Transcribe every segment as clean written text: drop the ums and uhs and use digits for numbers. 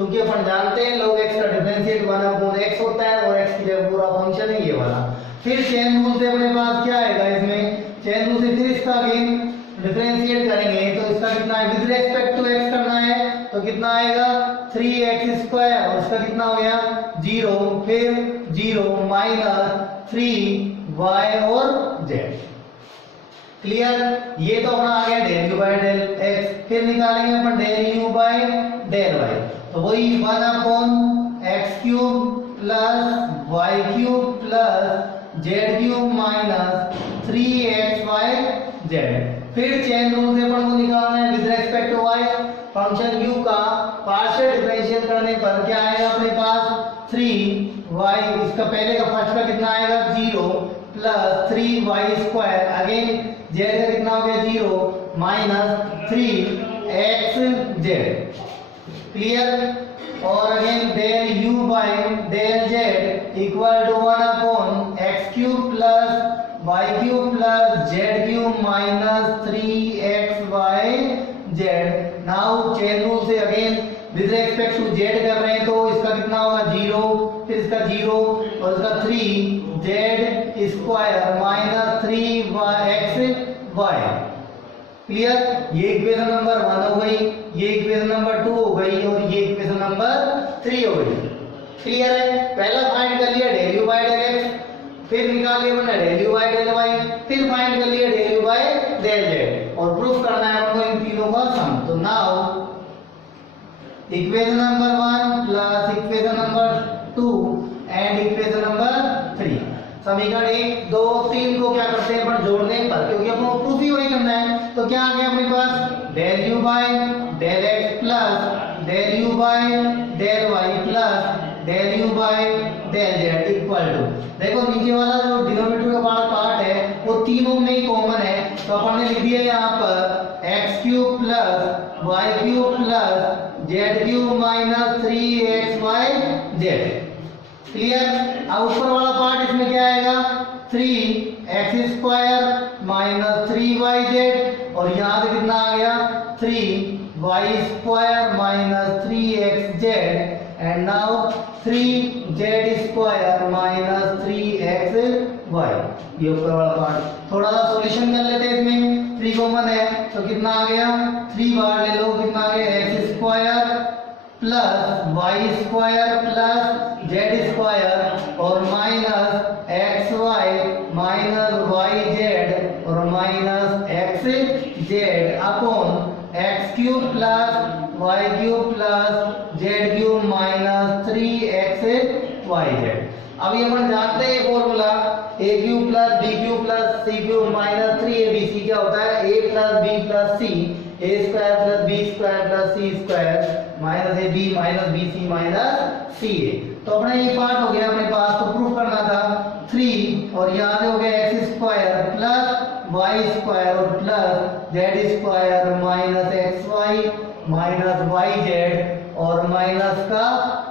क्योंकि अपन जानते हैं log x का डिफरेंशिएट 1/x होता है और x की जगह पूरा फंक्शन है ये वाला। फिर चेन रूल से अपने पास क्या आएगा, इसमें चेन रूल से फिर इसका अगेन डिफरेंशिएट करेंगे तो इसका कितना है, विद रिस्पेक्ट टू x करना है तो कितना आएगा 3x स्क्वायर और इसका कितना हो गया 0, फिर 0 माइनस 3y और z। क्लियर, ये तो अपना आ गया del u by del x। फिर निकालेंगे अपन del u by del y, तो वही 1/x cube plus y cube plus z cube minus 3xy z। फिर चेन रूल से अपन को निकालना है with respect to y, function u का पार्शियल डिफरेंशिएट करने पर क्या आएगा अपने पास 3y, इसका पहले का फर्स्ट का कितना आएगा 0 plus 3y square, again z का कितना हो गया 0 माइनस 3xz। क्लियर, और again del u by del z equal to 1/x cube plus y cube plus z cube minus 3xy z। Now chain rule से again with respect to z कर रहे हैं तो इसका कितना होगा 0, फिर इसका 0 और इसका 3z square minus 3xy। Clear, ये इक्वेशन नंबर 1 हो गई, ये इक्वेशन नंबर 2 हो गई और ये इक्वेशन नंबर 3 हो गई। क्लियर है, पहला फाइंड कर लिया del u by del x, फिर निकाल लिया हमने del u by del y, फिर फाइंड कर लिया del u by del z और प्रूफ करना है हमको इन तीनों का सम। तो now equation number 1 plus equation number 2 and equation number 3, समीकरण 1 2 3 को क्या करते हैं अपन जोड़ने पर, क्योंकि अपन को प्रूफ ही वही करना है। तो क्या आ गया अपने पास del u by del x plus del u by del y plus del u by del z equal to, देखो नीचे वाला जो डिनोमिनेटर का पार्ट है वो तीनों में ही कॉमन है, तो अपन ने लिख दिया यहाँ पर x cube plus y cube plus z cube minus 3xy z। Clear, अब ऊपर वाला पार्ट इसमें क्या आएगा 3x स्क्वायर माइनस 3yz और यहाँ से कितना आ गया 3y square minus 3xz and now 3z square minus 3xy। ये ऊपर वाला पार्ट, थोड़ा सा सॉल्यूशन कर लेते हैं, इसमें 3 कॉमन है तो कितना आ गया 3 बार ले लो, कितना आ गया x square plus y square plus z square और माइनस xy माइनस yz और minus xz upon x cube plus y cube plus z cube minus 3xyz। अभी अपन जानते हैं formula a cube plus b cube plus c cube minus 3abc क्या होता है a plus b plus c, a square plus b square plus c square minus ab minus bc minus ca। तो अपना ये part हो गया अपने पास, तो प्रूफ करना था 3 और यहाँ से हो गया x square plus y square और plus z square minus xy minus yz और माइनस का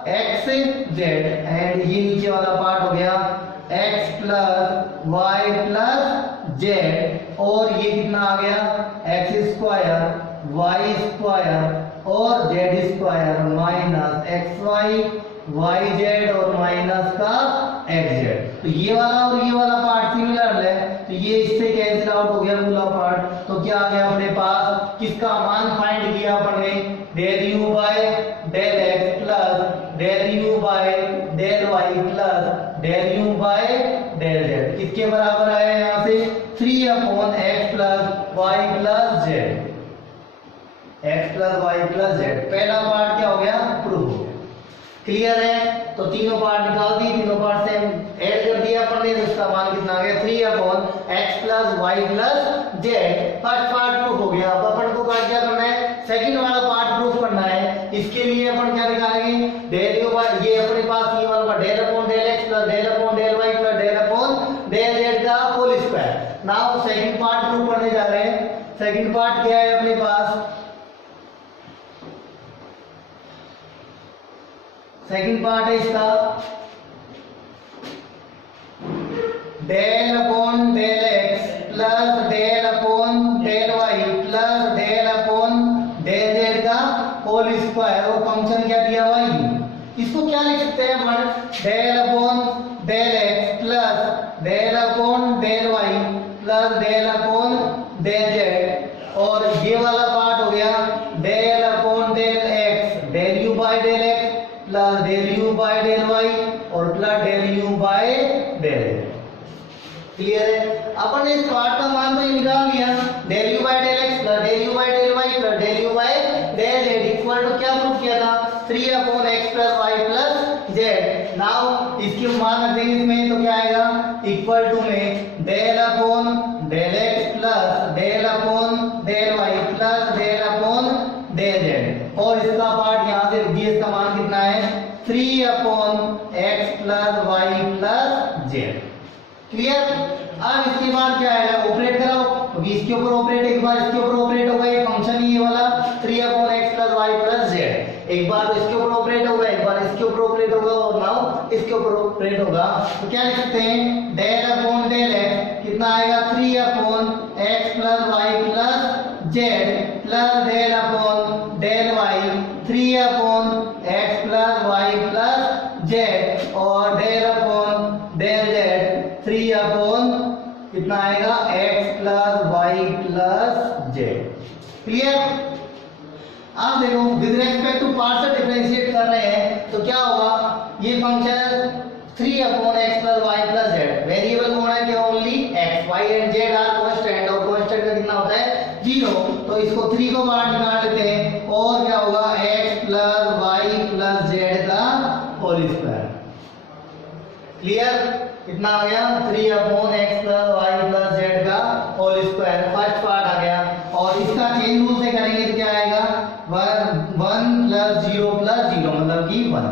xz एंड ये नीचे वाला पार्ट हो गया x plus y plus z और ये कितना आ गया x स्क्वायर y स्क्वायर और z square minus xy yz और माइनस का xz। तो ये वाला और ये वाला पार्ट सिमिलर है तो ये इससे कैंसिल आउट हो गया पूरा पार्ट। तो क्या आ गया अपने पास, किसका मान फाइंड किया अपन ने del u by del x plus del u by del y plus del u by del z, किसके बराबर आया यहाँ से 3/x plus y plus z, x plus y plus z। पहला पार्ट क्या हो गया, प्रूफ हो गया। क्लियर है, तो तीनों पार्ट निकाल दिए, तीनों पार्ट से ऐड कर दिया अपन ने, तो इसका मान कितना आ गया 3/x plus y plus z। First part proof हो गया। अब अपन को क्या करना है, सेकंड वाला पार्ट प्रूफ करना है। इसके लिए अपन क्या निकालेंगे डेल u बाय, ये अपने पास ये वाला del upon del x plus del upon del y plus del upon del z का whole square. Now second part proof करने जा रहे हैं। सेकंड पार्ट क्या है अपने पास, सेकंड पार्ट है इसका del upon del x plus del upon del y plus del upon del z का होल स्क्वायर वो फंक्शन क्या दिया हुआ है u। इसको क्या लिख सकते हैं अपन, del upon del x plus del upon del y plus del upon del z, और ये वाला पार्ट हो गया del upon del x del u by del x plus del u by del y और plus del u by del z। Clear है? अपन ने इस पार्ट का मान तो ये निकाल लिया, del u by del x plus del u by del y plus del u by del z equal to क्या प्रूव किया था, 3 upon x plus y plus z। Now इसके मान रख देंगे इसमें तो क्या आएगा, इक्वल टू में del upon del x plus del upon del y plus del upon del z, और इसका पार्ट यहाँ से ds का मान कितना है, 3 upon x plus y plus z। Clear? अब इसके बाद क्या आएगा, ऑपरेट कराओ, क्योंकि इसके ऊपर ऑपरेट, एक बार इसके ऊपर ऑपरेट होगा ये फंक्शन ही ये वाला 3 upon x plus y plus z, एक बार तो इसके ऊपर ऑपरेट होगा, एक बार इसके ऊपर ऑपरेट होगा, और नाउ इसके ऊपर ऑपरेट होगा। तो क्या लिख सकते हैं, डेल अपॉन डेल x कितना आएगा, 3 upon x plus y plus z plus del upon del y 3 upon x plus y plus z और del upon del z 3 upon कितना आएगा, x plus y plus z। Clear? आप देखो with respect to partial differentiate कर रहे हैं तो क्या होगा, ये function 3 upon x plus y plus z, variable कौन है, क्या only x, y and z are constant, और कांस्टेंट का कितना होता है 0, तो इसको 3 को बाहर निकाल लेते हैं, और क्या होगा x plus y plus z का होल स्क्वायर। क्लियर? कितना आ गया, 3 upon x plus y plus z का होल स्क्वायर, फर्स्ट पार्ट आ गया, और इसका चेन रूल से करेंगे तो क्या आएगा, 1 प्लस 0 प्लस 0 मतलब कि 1।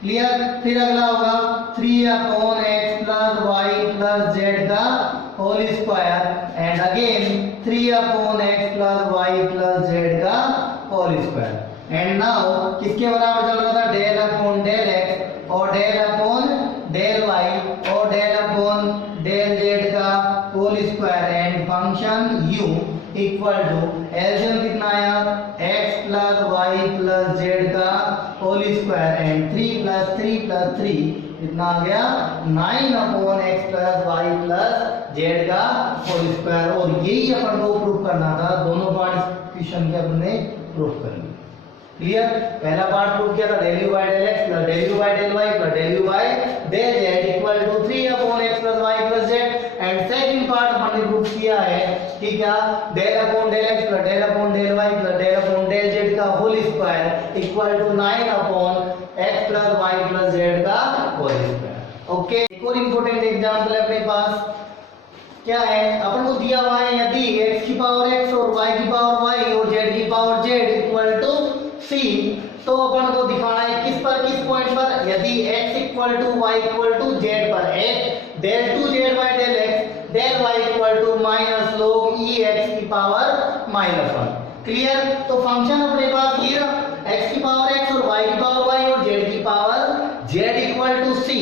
क्लियर? फिर अगला होगा 3 upon x plus y plus z का whole square, and again 3 upon x plus y plus z का होल स्क्वायर, एंड नाउ किसके बराबर चल रहा था, डेल अपॉन डेल x और डेल अपॉन डेल y और डेल अपॉन डेल z का whole square, and function u equal to LCM कितना आया, x plus y plus z का whole square, and 3 plus 3 plus 3 कितना आ गया, 9 upon x plus y plus z का whole square. और यही अपन को प्रूफ करना था, दोनों पार्ट क्वेश्चन के अपने प्रूफ कर लिए। क्लियर? पहला पार्ट प्रूफ किया था del u by del x plus del u by del y plus del u by del z equal to 3 upon x plus y plus z, and second part हमने proof किया है कि क्या, del upon del x plus del upon del y plus del upon del z का whole square equal to 9 upon x plus y plus z का whole square. Okay, एक और important example है अपने पास, क्या है, अपन को दिया हुआ है यदि x की पावर x और y की पावर y और z की power z equal to c, तो अपन को दिखाना है किस पर, किस पॉइंट पर, यदि x equal to y equal टू z पर है, del two z by del x del y equal to minus log e x की पावर -1। क्लियर? तो फंक्शन अपने पास ये x की पावर x और y की पावर y और z की power z equal to c।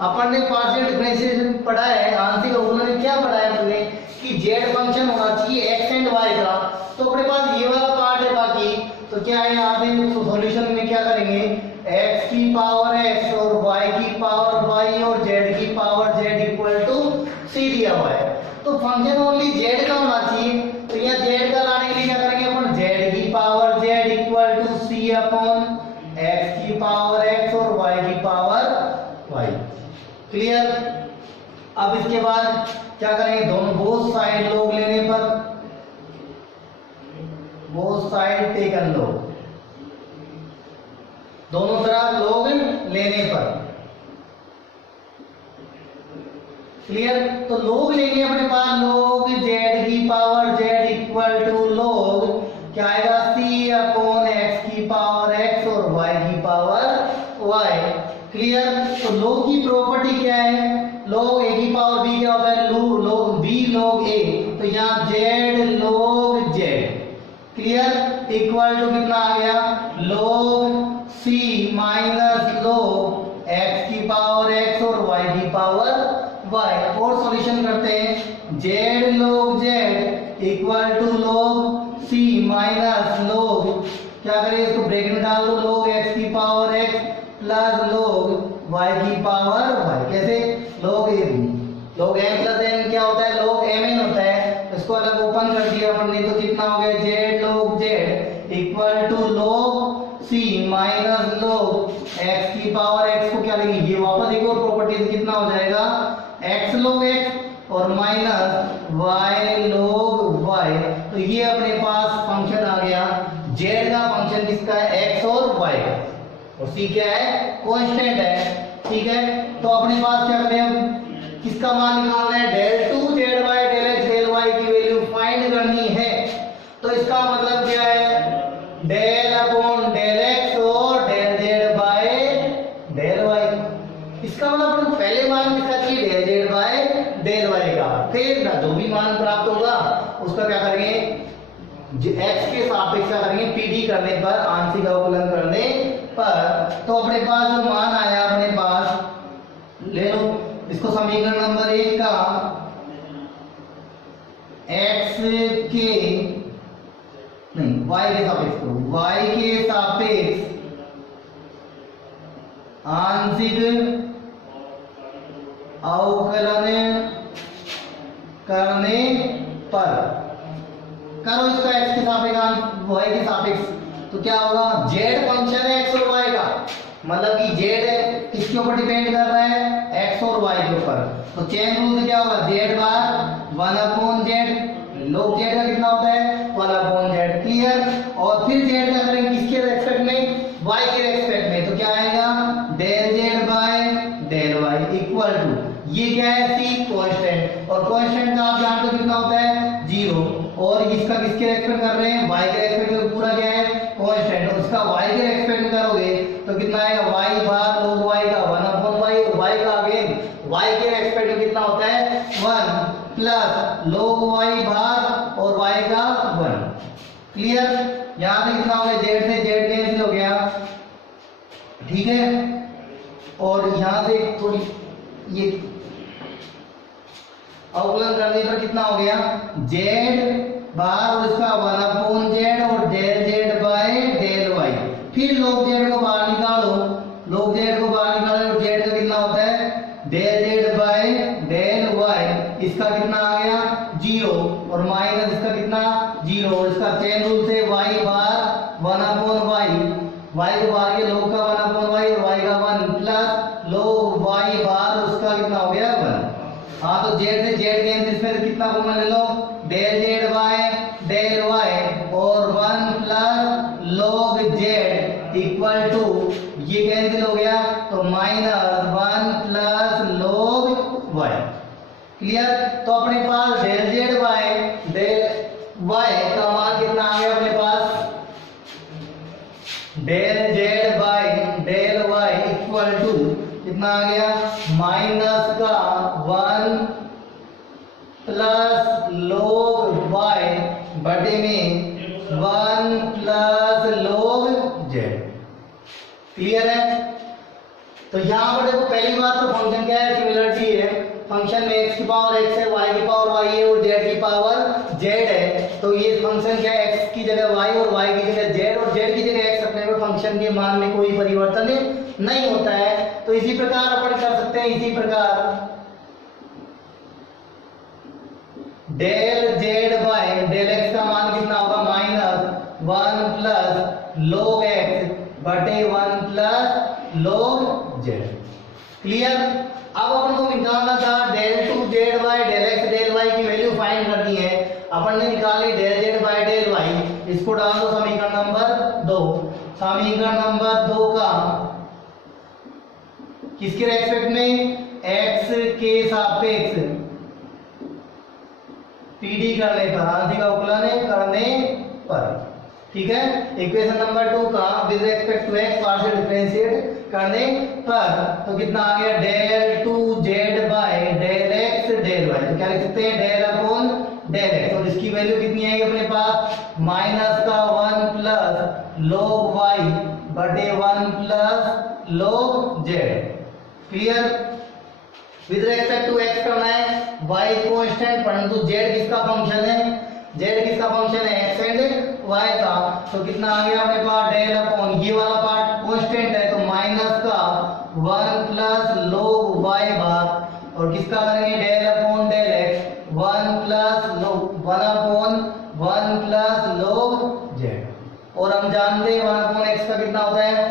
अपन ने पार्शियल डिफरेंशिएशन पढ़ा है, आंशिक अवकलन में क्या पढ़ा है हमने, कि z फंक्शन होना चाहिए x एंड y का, तो अपने पास ये वाला पार्ट है, बाकी तो क्या है, यहाँ पे सॉल्यूशन में क्या करेंगे, x की पावर x और y की पावर y और z की power z equal to c दिया हुआ है, तो फंक्शन ओनली z का होना चाहिए, तो यहाँ z का लाने के लिए क्या करेंगे अपन, z की power z equal to c upon x की पावर x और y की पावर y। क्लियर? अब इसके बाद क्या करेंगे, दोनों बोथ साइड लोग लेने पर, बोथ साइड टेकन लोग, दोनों तरफ लोग लेने पर। क्लियर? तो लोग लेंगे अपने पास, लोग z की पावर z इक्वल टू लोग क्या आएगा, c अपॉन x की पावर x और y की पावर y। क्लियर? तो लोग की प्रॉपर्टी क्या है, लोग a की पावर b क्या होता है, लोग b लोग a, तो यहाँ z लोग z। क्लियर? इक्वल टू कितना आ गया, लोग c माइनस लोग x की पावर x और y की पावर y। और सॉल्यूशन करते हैं, z लोग z इक्वल टू लोग c माइनस लोग, क्या करें इसको ब्रैकेट में डाल दो log x की power x plus log y की पावर y। कैसे? log a b, log m plus n क्या होता है? log mn होता है। इसको अलग ओपन कर दिया अपन ने तो कितना हो गया? z log z equal to log c minus log x की पावर x को क्या लेंगे? ये वापस एक और प्रॉपर्टी से कितना हो जाएगा? x log x और माइनस y log y। तो ये अपने पास फंक्शन आ गया। z का फंक्शन किसका है? x और y का, और c क्या है? कांस्टेंट है। ठीक है, तो अपने पास क्या करें अब? किसका मान निकालना है? Del two z y del x del y की वैल्यू फाइंड करनी है। तो इसका मतलब क्या है? डेल अपॉन डेल एक्स और del z by del y. इसका मतलब अपन पहले मान किसका चाहिए? Del z by del y का। फिर ना जो भी मान प्राप्त होगा उसका क्या करेंगे? एक्स के सापेक्ष क्या करेंगे? पीडी करने पर, आंशिक अवकलन करने पर। तो अपने पास जो मान आया अपने पास ले लो इसको, समीकरण नंबर 1 का x के नहीं y के सापेक्ष करो, y के सापेक्ष आंशिक अवकलन करने पर करो इसका x के सापेक्ष y के सापेक्ष। तो क्या होगा? z फंक्शन है x और y का, मतलब कि z किसके ऊपर डिपेंड कर रहा है? x और y के ऊपर। तो चेन रूल से क्या होगा? z बार 1 अपॉन z, log z का कितना होता है? 1 अपॉन z। क्लियर? और फिर z का करेंगे किसके रेस्पेक्ट में? y के रेस्पेक्ट में। तो क्या आएगा? Del z by del y equal to, ये क्या है? c कांस्टेंट, और कांस्टेंट का आप जानते हो कितना होता है? 0। और इसका किसके रेस्पेक्ट कर रहे हैं? y के रेस्पेक्ट में। पूरा क्या है? कांस्टेंट। और उसका y के रेस्पेक्ट में करोगे तो कितना आएगा? y भाग log y का 1 अपॉन y, और y का अगेन y के रेस्पेक्ट में कितना होता है? 1 प्लस log y भाग और y का 1। क्लियर? यहां पे कितना हो गया? z से z कैंसिल हो गया। ठीक है, और यहां से थोड़ी ये अवकलन करने पर कितना हो गया? z बार और इसका 1 अपॉन z और del z by del y। फिर log z को बाहर निकालो, log z को बाहर निकालो और z का कितना होता है? Del z by del y। इसका कितना आ गया? 0, और माइनस इसका कितना? 0, और इसका चेन रूल से y बार 1 अपॉन y, y को बाहर के log का 1 अपॉन y और y का 1 प्लस log y बार उसका कितना हो गया? 1। हाँ, तो z से z कैंसिल, इसमें से कितना कॉमन ले लो? Del z by del y और 1 plus log z equal to, ये कैंसिल हो गया तो minus 1 plus log y। Clear? तो अपने पास del z by del y का मान कितना आ गया अपने पास? Del z by del y equal to कितना आ गया? माइनस का 1 प्लस log y बटे में 1 प्लस log z। क्लियर है? तो यहां पर देखो, पहली बात तो फंक्शन क्या है? सिमिलरिटी है। फंक्शन में x की पावर x है, y की पावर y है और z की पावर z है। तो ये फंक्शन क्या है? x की जगह y और y की जगह z और z की जगह x रखने पर फंक्शन के मान में कोई परिवर्तन नहीं होता है। तो इसी प्रकार अपन कर सकते हैं, इसी प्रकार del z by del x का मान कितना होगा? माइनस 1 प्लस log x बटे 1 प्लस log z। क्लियर? अब अपन को निकालना था del two z by del x del y की वैल्यू फाइंड करनी है। अपन ने निकाली del z by del y. इसको डाल दो समीकरण नंबर 2। समीकरण नंबर 2 का किसके रेस्पेक्ट में? x के सापेक्ष पीडी करने पर, आंशिक अवकलन करने पर। ठीक है, इक्वेशन नंबर 2 का with respect to x partial differentiate करने पर तो कितना आ गया? Del two z by del x del y. तो क्या लिख सकते हैं? डेल अपॉन डेल एक्स, और इसकी वैल्यू कितनी आएगी अपने पास? माइनस का 1 प्लस log y बटे 1 plus log z। Clear? With respect to x करना है, y कांस्टेंट, परंतु z किसका फंक्शन है? z किसका फंक्शन है? x एंड वाई था तो कितना आ गया अपने पास डेल अपॉन ये वाला पार्ट कांस्टेंट है तो माइनस का 1 प्लस लोग वाई भाग और किसका करेंगे del upon del x 1 plus log 1 upon 1 plus log Z और हम जानते हैं 1 अपॉन एक्स का कितना होता है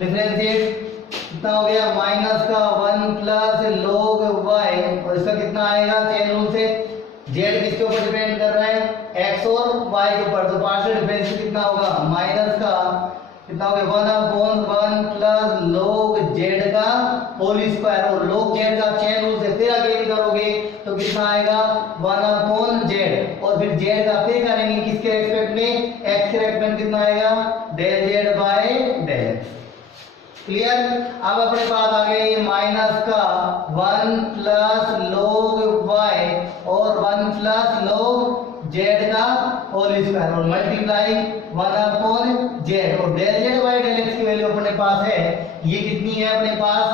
डिफरेंशिएट कितना हो गया माइनस का 1 प्लस लोग वाई और इसका कितना आएगा चेन रूल से जेड किसके ऊपर डिपेंड कर रहा है एक्स और वाई के ऊपर तो पार्शियल डिफरेंस कितना होगा माइनस का कितना हो गया 1 अपॉन 1 प्लस लोग जेड का होल स्क्वायर और लोग जेड का चेन रूल से फिर आगे करोगे तो कितना आएगा 1 अपॉन जेड और फिर जेड का फिर करेंगे किसके रेस्पेक्ट में एक्स के रेस्पेक्ट में कितना आएगा del z by del x clear. अब अपने पास आ गया ये माइनस का 1 प्लस लोग वाई और 1 प्लस लोग जेड का होल स्क्वायर और मल्टीप्लाई 1 अपॉन जेड और del z by del x की वैल्यू अपने पास है ये कितनी है अपने पास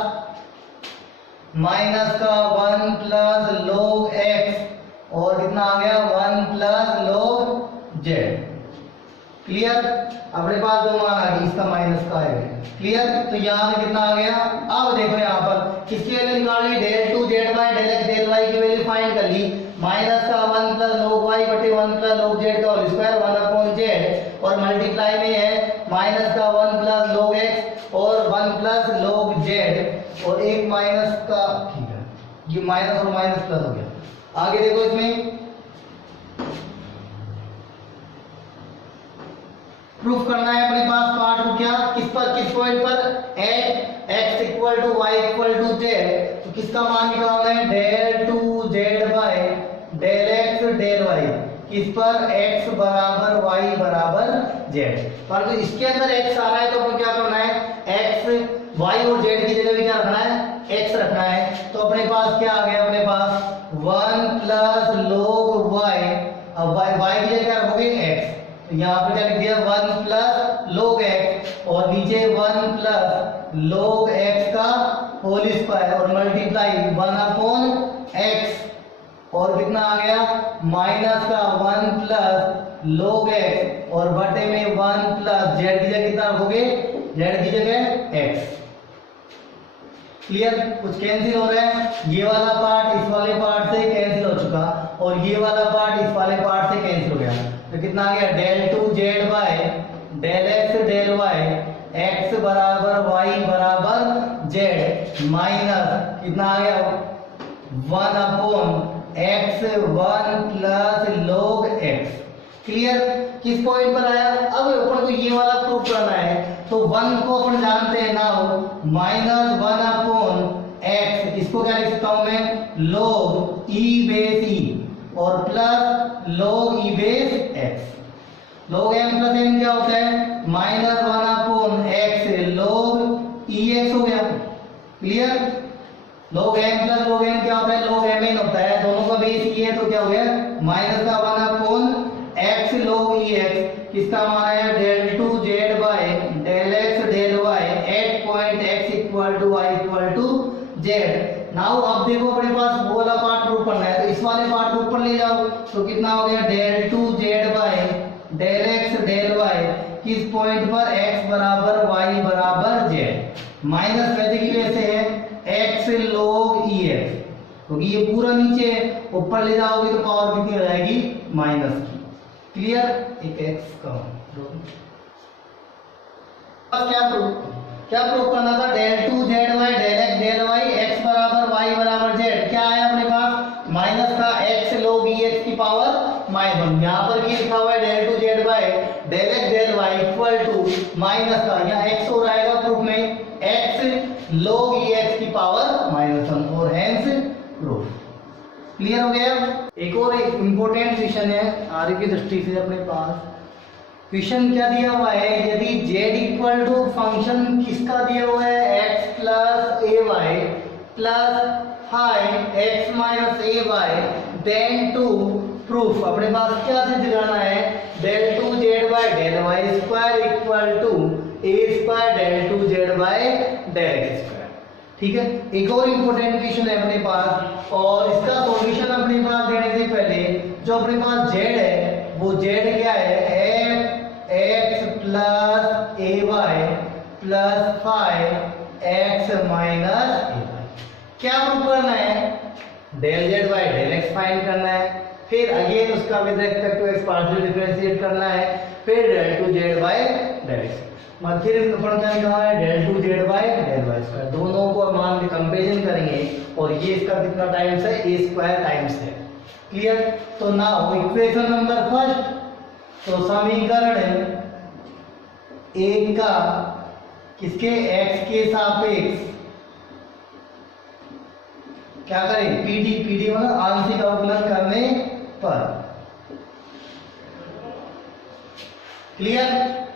माइनस का 1 प्लस लोग एक्स और कितना आ गया 1 प्लस लोग जेड क्लियर। अपने पास जो मान आ गई इसका माइनस का है क्लियर तो यहाँ से कितना आ गया। अब देखो यहाँ पर किसकी वैल्यू निकाल ली del two z by del x del y की वैल्यू फाइंड कर ली माइनस का 1 प्लस लोग वाई बटे 1 प्लस लोग जेड का होल स्क्वायर 1 अपॉन जेड और मल्टीप्लाई में है माइनस का 1 प्लस लोग एक्स और 1 प्लस लोग जेड और एक माइनस का ठीक है ये माइनस और माइनस प्लस हो गया। आगे देखो इसमें प्रूफ करना है अपने पास पार्ट को क्या किस पॉइंट पर at x equal to y equal to z तो किसका मान निकालना है del two z by del x del y किस पर x बराबर y बराबर z पर तो इसके अंदर x आ रहा है तो अपन क्या करना है x y और z की जगह भी क्या रखना है x रखना है तो अपने पास क्या आ गया अपने पास 1 प्लस लोग y अब y की जगह क्या रखोगे x यहाँ पे क्या लिख दिया 1 प्लस लोग x और नीचे 1 प्लस लोग x का होल स्क्वायर और मल्टीप्लाई 1 अपॉन x और कितना आ गया माइनस का 1 प्लस लोग x और बटे में 1 प्लस z की जगह कितना रखोगे z की जगह x क्लियर। कुछ कैंसिल हो रहा है ये वाला पार्ट इस वाले पार्ट से कैंसिल हो चुका और ये वाला पार्ट इस वाले पार्ट से कैंसिल हो गया तो कितना आ गया del two z by del x del y x बराबर वाई बराबर जेड माइनस कितना आ गया 1 upon x 1 plus log x clear. किस पॉइंट पर आया अब अपन को ये वाला प्रूफ करना है तो 1 को अपन जानते हैं ना माइनस 1 अपॉन एक्स इसको क्या लिख सकता हूं मैं लोग ई बेस ई और प्लस लोग ई बेस एक्स लोग m प्लस n क्या होता है माइनस 1 अपॉन एक्स लोग ई एक्स हो गया क्लियर। लोग m प्लस लोग n क्या होता है लोग mn होता है दोनों का बेस ई है तो क्या हो गया माइनस का 1 अपॉन x लोग ई एक्स किसका मान है del two z by del x del y at point x equal to y equal to z. Now अब देखो अपने पास वो वाला पार्ट प्रूफ करना है तो इस वाले पार्ट को ऊपर ले जाओ तो कितना हो गया del two z by del x del y किस पॉइंट पर x बराबर y बराबर z माइनस वैसे की वैसे है x लोग ई एक्स क्योंकि ये पूरा नीचे ऊपर ले जाओगे तो पावर कितनी हो जाएगी माइनस की क्लियर। एक x का क्या प्रूफ करना था del two z y del x del y x बराबर वाई बराबर जेड क्या आया अपने पास माइनस का x लोग ई एक्स की पावर -1 यहाँ पर ये लिखा हुआ है del two z y del x del y equal to minus का यहाँ x हो रहेगा प्रूफ में x लोग ई एक्स की पावर -1 और हेंस प्रूफ क्लियर हो गया। एक और एक इंपॉर्टेंट क्वेश्चन है आगे की दृष्टि से अपने पास क्वेश्चन क्या दिया हुआ है यदि z इक्वल टू फंक्शन किसका दिया हुआ है x plus a y plus high x minus a y then to proof अपने पास क्या सिद्ध करना है del two z by del y square equal to a square del two z by del x square ठीक है। एक और इंपॉर्टेंट क्वेश्चन है अपने पास और इसका सॉल्यूशन अपने पास देने से पहले जो अपने पास z है वो z क्या है x plus a y plus 5x minus a y. क्या प्रूव करना है? Del z by del x find करना है, फिर अगेन उसका with respect to x partial differentiate करना है, फिर del two z by del x, फिर अपन क्या निकालना है? Del two z by del y square. दोनों को मान के कंपेरिजन करेंगे और ये इसका कितना टाइम्स है? ए स्क्वायर टाइम्स है। क्लियर? तो नाउ इक्वेशन नंबर फर्स्ट, तो समीकरण एक का किसके x के सापेक्ष क्या करें? पीडी, पीडी मतलब आंशिक अवकलन करने पर। क्लियर?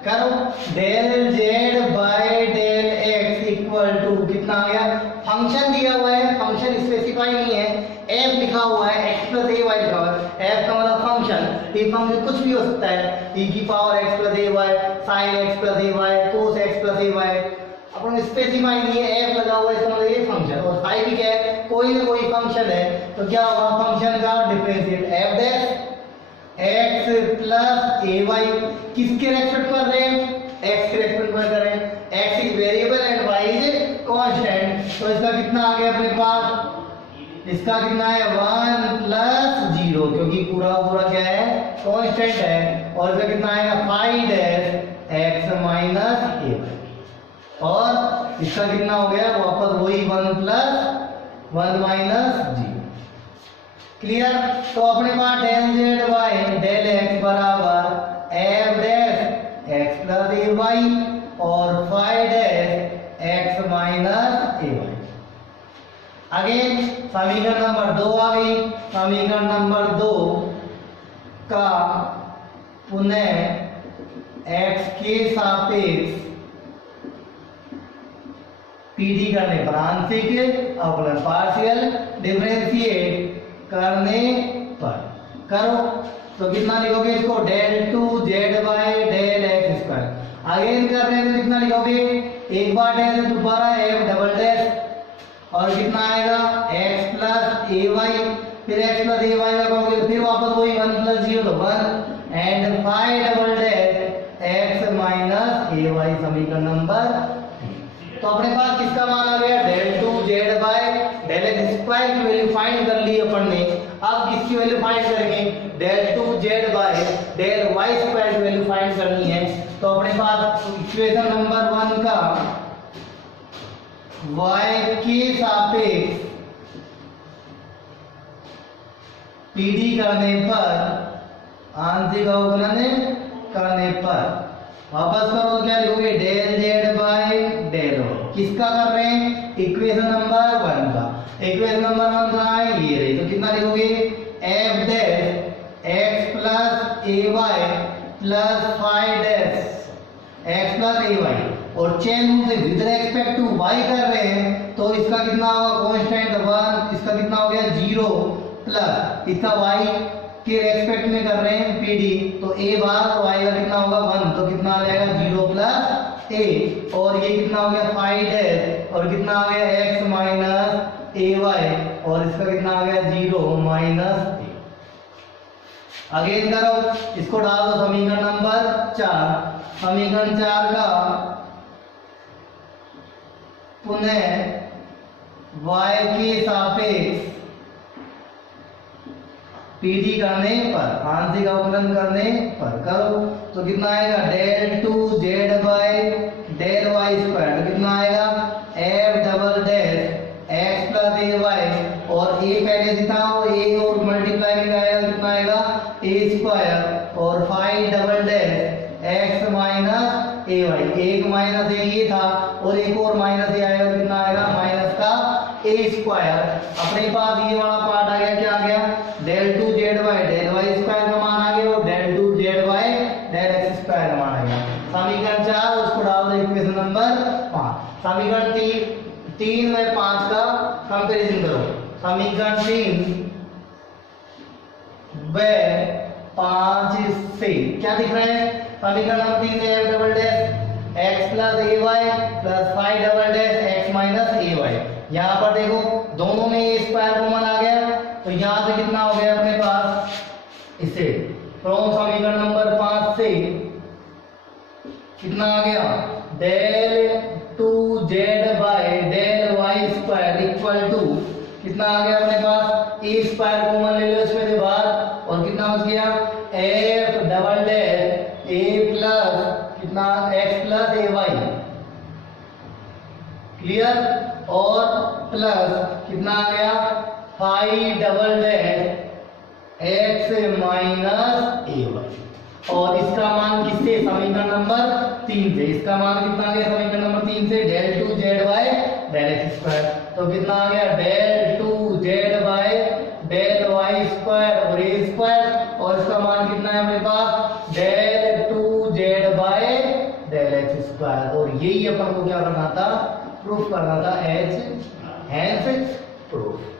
करो। Del z by del x equal to कितना आ गया? फंक्शन दिया हुआ है, फंक्शन स्पेसिफाई नहीं है, f लिखा हुआ है, x प्लस ए वाई लिखा हुआ है। f का मतलब फंक्शन, ये फंक्शन कुछ भी हो सकता है, e की power x plus a Y, sign x plus a Y, cos x plus a Y, upon specify नहीं है, f लगा हुआ है, इसका मतलब ये फंक्शन। और फाई भी क्या है? कोई ना कोई फंक्शन है, तो क्या होगा? फंक्शन का differentiate f dash x plus a y किसके रेस्पेक्ट कर रहे हैं? x के रेस्पेक्ट में कर रहे हैं। x is variable and y is constant, तो इसका कितना आ गया अपने पास? इसका कितना है? 1 प्लस 0, क्योंकि पूरा पूरा क्या है? कांस्टेंट है। और इसका कितना आएगा? 5 dash x minus a y, और इसका कितना हो गया? वापस वही 1 प्लस 1 माइनस 0। क्लियर? तो अपने पास del z by del x बराबर f dash x plus a y और 5 dash x minus a y. Again समीकरण नंबर 2 आ गई। समीकरण नंबर 2 का पुनः x के सापेक्ष पीडी करने पर आंशिक अवकलन पार्शियल डिफरेंशिएट करने पर करो, तो कितना लिखोगे इसको? Del two z by del x square. Again कर रहे हैं तो कितना लिखोगे? एक बार डेल दोबारा एफ डबल डैश और कितना आएगा? x प्लस ए वाई, फिर x प्लस ए वाई लगाओगे, फिर वापस वही 1 प्लस 0 तो 1 and 5 double dash x minus a y. समीकरण नंबर, तो अपने पास किसका मान आ गया? Del two z by del x square की वैल्यू फाइंड कर ली अपन ने। अब किसकी वैल्यू फाइंड करेंगे? Del two z by del y square की वैल्यू फाइंड करनी है। तो अपने पास इक्वेशन नंबर 1 का y के सापेक्ष पीडी करने पर आंशिक अवकलन करने पर वापस करो तो क्या लिखोगे? Del z by del y. किसका कर रहे हैं? इक्वेशन नंबर 1 का। इक्वेशन नंबर 1 कहाँ है? ये रही। तो कितना लिखोगे? f dash x plus a y plus 5 dash x plus a y, और चेन रूल से विद रिस्पेक्ट टू y कर रहे हैं, तो इसका कितना होगा? कांस्टेंट 1, इसका कितना हो गया? 0 प्लस इसका y के रेस्पेक्ट में कर रहे हैं पीडी, तो a बार तो y का कितना होगा? 1, तो कितना आ जाएगा? 0 प्लस a, और ये कितना हो गया? 5 डैश, और कितना आ गया? x माइनस ए वाई, और इसका कितना आ गया? 0 माइनस a। अगेन करो, इसको डाल दो समीकरण नंबर 4। समीकरण 4 का पुनः y के सापेक्ष पीडी करने पर आंशिक अवकलन करने पर करो, तो कितना आएगा? Del two z by del y square, तो कितना आएगा? F double dash x plus a y, और ए पहले से था वो ए और मल्टीप्लाई में आएगा, कितना आएगा? ए स्क्वायर और 5 double dash x minus a Y. एक माइनस ए ये था और एक और माइनस ए आएगा, कितना आएगा? माइनस का ए स्क्वायर। अपने पास ये वाला पार्ट आ गया, क्या आ गया? Del two z by del y square का मान आ गया, और del two z by del x square का मान आ गया। समीकरण 4 उसको डाल दो इक्वेशन नंबर 5। समीकरण 3 में 5 का कंपैरिजन करो। समीकरण 3 व 5 से क्या दिख रहा है? समीकरण नंबर 3 में f double dash x plus a y plus 5 double dash x minus a y. यहाँ पर देखो दोनों में ए स्क्वायर कॉमन आ गया, तो यहाँ से कितना हो गया अपने पास? इसे फ्रॉम समीकरण नंबर 5 से कितना आ गया del 2z by del y square equal to कितना आ गया अपने पास a स्क्वायर कॉमन ले लो इसमें से बाहर और कितना बच गया f double dash a plus कितना x प्लस ay क्लियर और प्लस कितना आ गया five double dash x minus ay और इसका मान किससे समीकरण नंबर 3 से इसका मान कितना आ गया समीकरण नंबर 3 से del 2z by del x square तो कितना आ गया del 2z by del y square और a स्क्वायर और इसका मान कितना है हमारे पास del 2z by del x square और यही अपन को क्या करना था प्रूफ करना था एच हैंस प्रूफ।